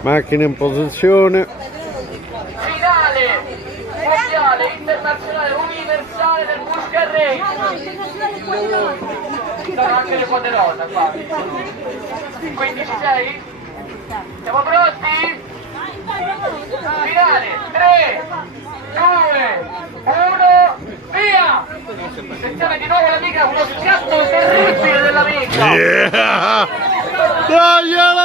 Macchina in posizione. Finale mondiale internazionale universale del Buscarrey. Sono anche le poderose qua. Quindi ci sei? Siamo pronti? Finale 3 2 1 via! Attenzione di nuovo l'amica, uno schiaffo terribile dell'amica. Yeah! Dagliela!